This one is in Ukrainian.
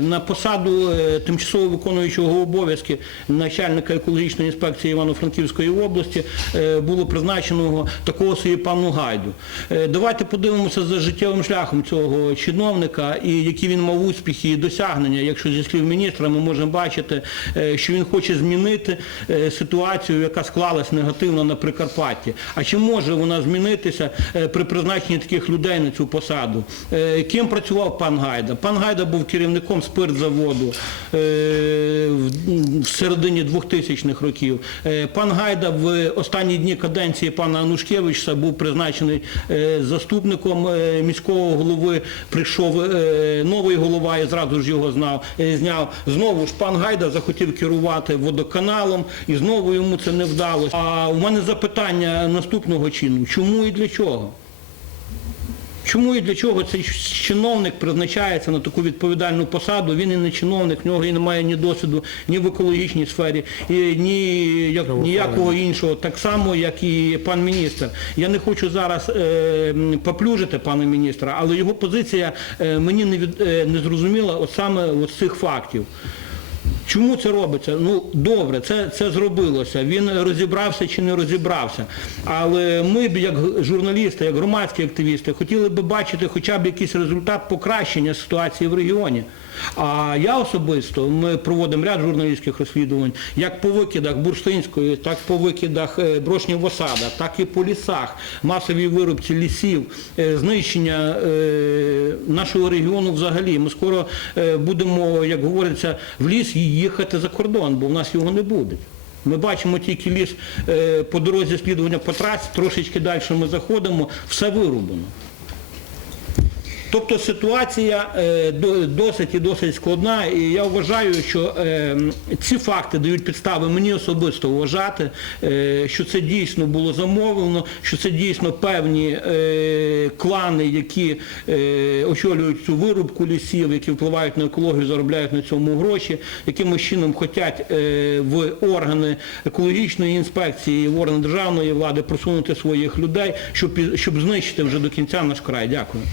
На посаду е, тимчасово виконуючого обов'язки начальника екологічної інспекції Івано-Франківської області е, було призначеного такого собі пану Гайду. Е, Давайте подивимося за життєвим шляхом цього чиновника і які він мав успіхи і досягнення. Якщо зі слів міністра ми можемо бачити, е, що він хоче змінити е, ситуацію, яка склалась негативно на Прикарпатті. А чи може вона змінитися е, при призначенні таких людей на цю посаду? Е, Ким працював пан Гайда? Пан Гайда був керівником спиртзаводу е, в- середині 2000-х років. Е, Пан Гайда в останні дні каденції пана Анушкевича був призначений е, заступником міського голови. Прийшов новий голова і зразу ж його знав, зняв. Знову ж пан Гайда захотів керувати водоканалом і знову йому це не вдалося. А у мене запитання наступного чину. Чому і для чого? Чому і для чого цей чиновник призначається на таку відповідальну посаду? Він і не чиновник, в нього і немає ні досвіду ні в екологічній сфері, ні як, ніякого іншого, так само, як і пан міністр. Я не хочу зараз е, поплюжити пана міністра, але його позиція е, мені не, від, е, не зрозуміла от саме от цих фактів. Чому це робиться? Ну добре, це, це зробилося. Він розібрався чи не розібрався. Але ми б, як журналісти, як громадські активісти, хотіли б бачити хоча б якийсь результат покращення ситуації в регіоні. А я особисто, ми проводимо ряд журналістських розслідувань, як по викидах Бурштинської, так по викидах е, брошні в осадах, так і по лісах, масовій вирубці лісів, е, знищення е, нашого регіону взагалі. Ми скоро будемо, як говориться, в ліс їхати за кордон, бо в нас його не буде. Ми бачимо тільки ліс е, по дорозі слідування по трасі, трошечки далі ми заходимо, все вирублено. Тобто ситуація е, досить і досить складна, і я вважаю, що е, ці факти дають підстави мені особисто вважати, е, що це дійсно було замовлено, що це дійсно певні клани, які очолюють цю вирубку лісів, які впливають на екологію, заробляють на цьому гроші, якимось чином хочуть в органи екологічної інспекції, в органи державної влади просунути своїх людей, щоб, щоб знищити вже до кінця наш край. Дякую.